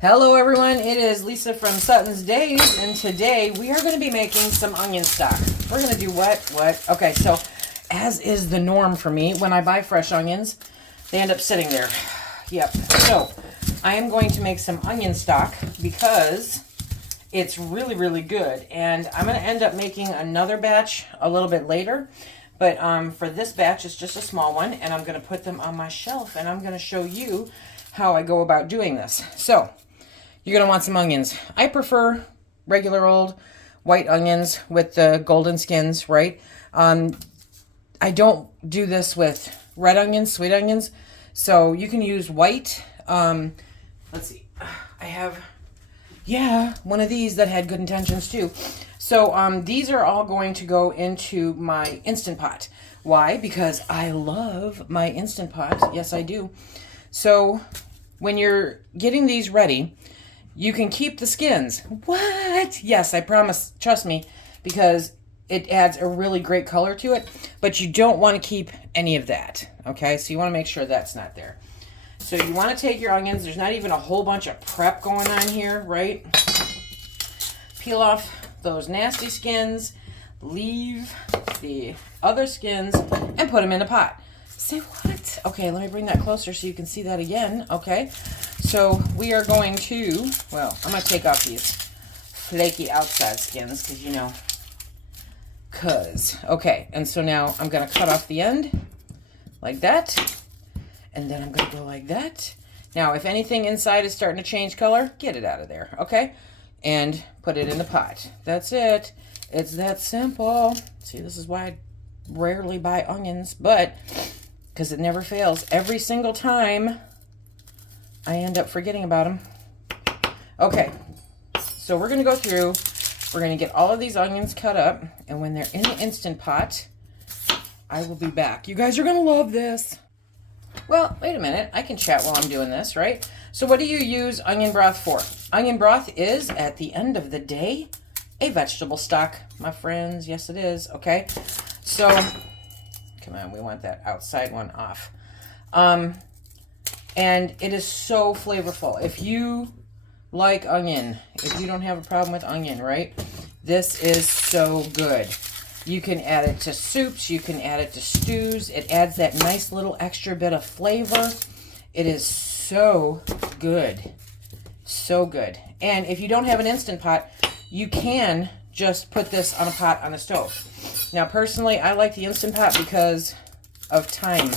Hello everyone, it is Lisa from SuttonsDaze, and today we are going to be making some onion stock. We're going to do what? Okay, so as is the norm for me, when I buy fresh onions, they end up sitting there. Yep, so I am going to make some onion stock because it's really, really good. And I'm going to end up making another batch a little bit later. But for this batch, it's just a small one, and I'm going to put them on my shelf, and I'm going to show you how I go about doing this. So you're going to want some onions. I prefer regular old white onions with the golden skins, right? I don't do this with red onions, sweet onions. So you can use white. Let's see. I have, one of these that had good intentions too. So these are all going to go into my Instant Pot. Why? Because I love my Instant Pot. Yes, I do. So when you're getting these ready, you can keep the skins. What? Yes, I promise. Trust me, because it adds a really great color to it. But you don't want to keep any of that. Okay, so you want to make sure that's not there. So you want to take your onions. There's not even a whole bunch of prep going on here, right? Peel off those nasty skins. Leave the other skins and put them in a pot. Say what? Okay, let me bring that closer so you can see that again. Okay, so we are going to, well, I'm going to take off these flaky outside skins okay, and so now I'm going to cut off the end like that, and then I'm going to go like that. Now, if anything inside is starting to change color, get it out of there, okay, and put it in the pot. That's it. It's that simple. See, this is why I rarely buy onions, but because it never fails. Every single time I end up forgetting about them. Okay, so we're going to go through. We're going to get all of these onions cut up, and when they're in the Instant Pot, I will be back. You guys are going to love this. Well, wait a minute. I can chat while I'm doing this, right? So what do you use onion broth for? Onion broth is, at the end of the day, a vegetable stock, my friends. Yes, it is. Okay, so come on, we want that outside one off. And it is so flavorful. If you like onion, if you don't have a problem with onion, right? This is so good. You can add it to soups. You can add it to stews. It adds that nice little extra bit of flavor. It is so good. So good. And if you don't have an Instant Pot, you can just put this on a pot on the stove. Now, personally, I like the Instant Pot because of time.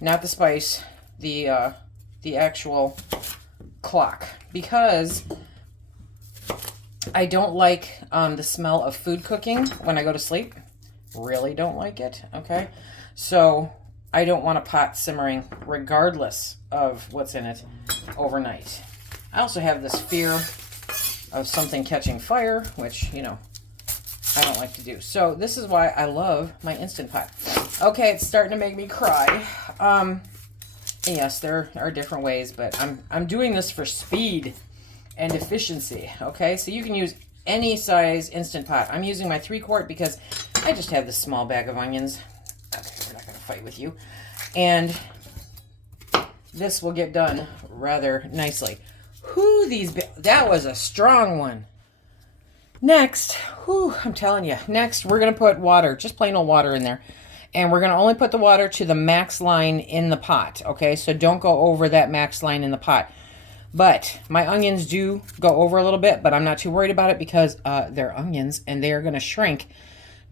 Not the spice, the actual clock. Because I don't like the smell of food cooking when I go to sleep. Really don't like it, okay? So I don't want a pot simmering regardless of what's in it overnight. I also have this fear of something catching fire, which, I don't like to do. So this is why I love my Instant Pot. Okay, it's starting to make me cry. Yes, there are different ways, but I'm doing this for speed and efficiency, okay? So you can use any size Instant Pot. I'm using my 3-quart because I just have this small bag of onions. Okay, we're not going to fight with you. And this will get done rather nicely. That was a strong one. Next, I'm telling you, we're going to put water, just plain old water in there. And we're going to only put the water to the max line in the pot, okay? So don't go over that max line in the pot. But my onions do go over a little bit, but I'm not too worried about it because they're onions and they are going to shrink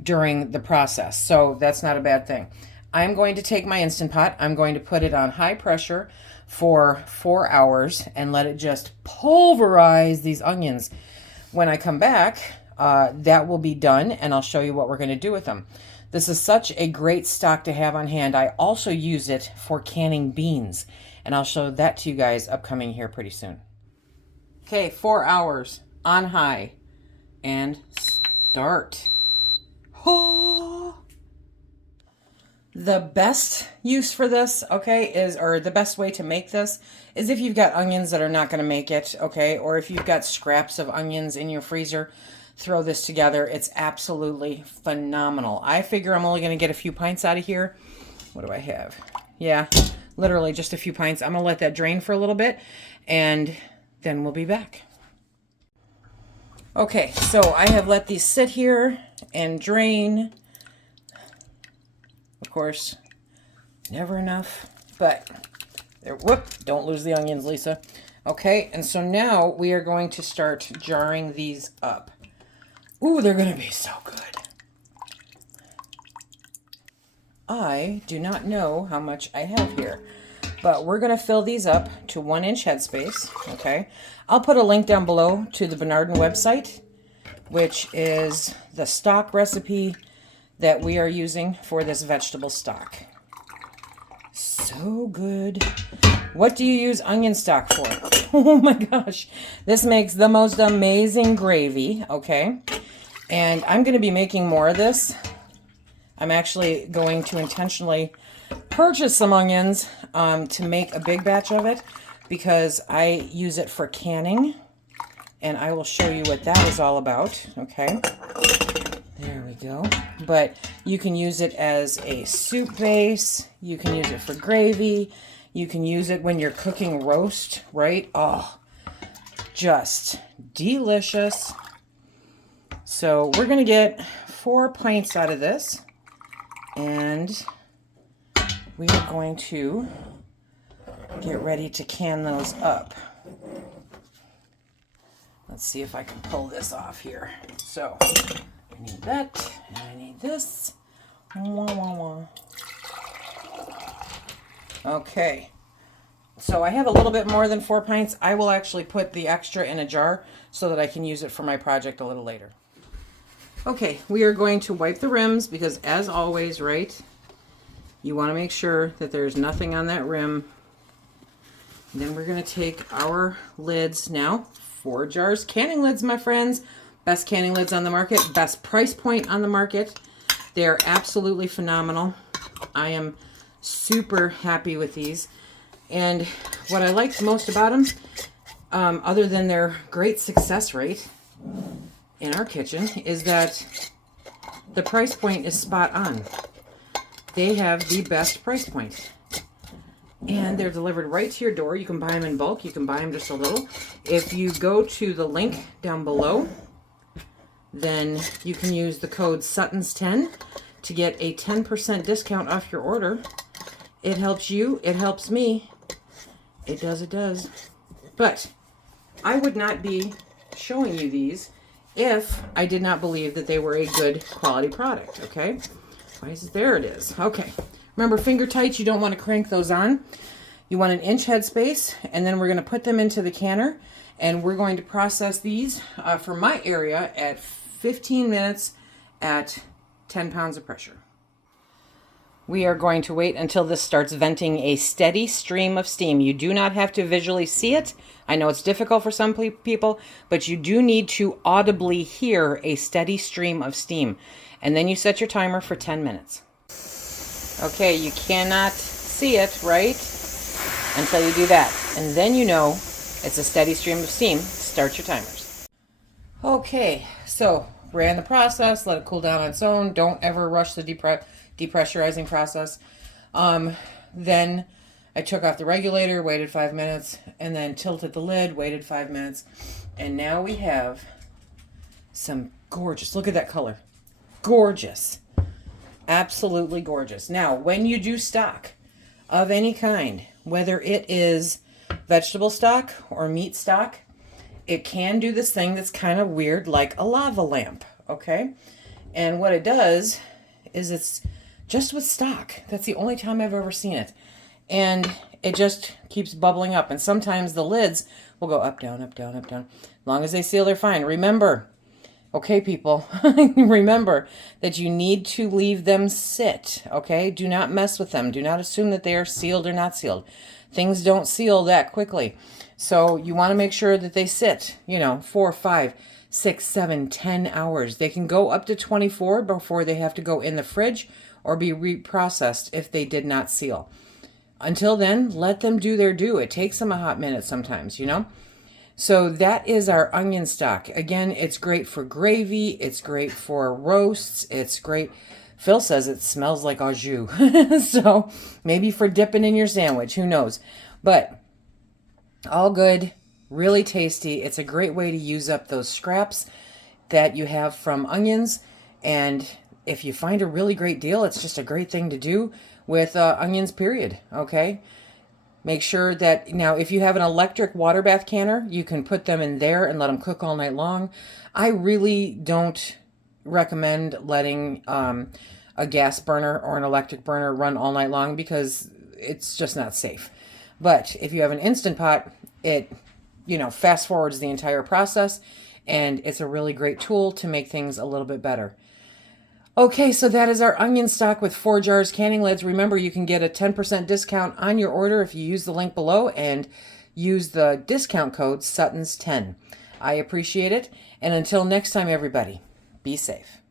during the process. So that's not a bad thing. I'm going to take my Instant Pot. I'm going to put it on high pressure for 4 hours and let it just pulverize these onions. When I come back, that will be done, and I'll show you what we're going to do with them. This is such a great stock to have on hand. I also use it for canning beans, and I'll show that to you guys upcoming here pretty soon. Okay, 4 hours on high, and start. Oh. The best use for this, okay, or the best way to make this is if you've got onions that are not going to make it, okay, or if you've got scraps of onions in your freezer, throw this together. It's absolutely phenomenal. I figure I'm only going to get a few pints out of here. What do I have? Yeah, literally just a few pints. I'm gonna let that drain for a little bit, and then we'll be back. Okay, so I have let these sit here and drain. Of course, never enough, but there, whoop, don't lose the onions, Lisa. Okay, and so now we are going to start jarring these up. Ooh, they're gonna be so good. I do not know how much I have here, but we're going to fill these up to 1 inch headspace, okay? I'll put a link down below to the Bernardin website, which is the stock recipe that we are using for this vegetable stock. So good. What do you use onion stock for? Oh my gosh. This makes the most amazing gravy, okay? And I'm going to be making more of this. I'm actually going to intentionally purchase some onions to make a big batch of it because I use it for canning, and I will show you what that is all about, okay? There we go. But you can use it as a soup base. You can use it for gravy. You can use it when you're cooking roast, right? Oh, just delicious. So we're going to get 4 pints out of this. And we are going to get ready to can those up. Let's see if I can pull this off here. So, I need that, and I need this. Wah, wah, wah. Okay. So I have a little bit more than 4 pints. I will actually put the extra in a jar so that I can use it for my project a little later. Okay, we are going to wipe the rims because, as always, right, you want to make sure that there's nothing on that rim. And then we're going to take our lids now. Forjars canning lids, my friends. Best canning lids on the market. Best price point on the market. They are absolutely phenomenal. I am super happy with these. And what I liked most about them, other than their great success rate in our kitchen, is that the price point is spot on. They have the best price point. And they're delivered right to your door. You can buy them in bulk. You can buy them just a little. If you go to the link down below, then you can use the code SuttonsDaze to get a 10% discount off your order. It helps you. It helps me. It does, it does. But I would not be showing you these if I did not believe that they were a good quality product, okay? There it is. Okay. Remember, finger tight, you don't want to crank those on. You want an inch headspace, and then we're going to put them into the canner, and we're going to process these for my area at 15 minutes at 10 pounds of pressure. We are going to wait until this starts venting a steady stream of steam. You do not have to visually see it. I know it's difficult for some people, but you do need to audibly hear a steady stream of steam. And then you set your timer for 10 minutes. Okay, you cannot see it, right? Until you do that. And then you know it's a steady stream of steam. Start your timers. Okay, so ran the process, let it cool down on its own. Don't ever rush the depressurizing process. Then I took off the regulator, waited 5 minutes, and then tilted the lid, waited 5 minutes. And now we have some gorgeous, look at that color. Gorgeous. Absolutely gorgeous. Now, when you do stock of any kind, whether it is vegetable stock or meat stock, it can do this thing that's kind of weird, like a lava lamp, okay? And what it does is it's just with stock. That's the only time I've ever seen it. And it just keeps bubbling up. And sometimes the lids will go up, down, up, down, up, down. As long as they seal, they're fine. Remember, okay, people, remember that you need to leave them sit, okay? Do not mess with them. Do not assume that they are sealed or not sealed. Things don't seal that quickly. So you want to make sure that they sit, 4, 5, 6, 7, 10 hours. They can go up to 24 before they have to go in the fridge or be reprocessed if they did not seal. Until then, let them do their due. It takes them a hot minute sometimes, So that is our onion stock. Again, it's great for gravy. It's great for roasts. It's great Phil says it smells like au jus. So maybe for dipping in your sandwich, who knows? But all good, really tasty. It's a great way to use up those scraps that you have from onions. And if you find a really great deal, it's just a great thing to do with onions, period. Okay? Make sure that, now, if you have an electric water bath canner, you can put them in there and let them cook all night long. I really don't recommend letting a gas burner or an electric burner run all night long because it's just not safe. But if you have an Instant Pot, it, fast forwards the entire process, and it's a really great tool to make things a little bit better. Okay, so that is our onion stock with Forjars canning lids. Remember, you can get a 10% discount on your order if you use the link below and use the discount code SuttonsDaze10. I appreciate it. And until next time, everybody, be safe.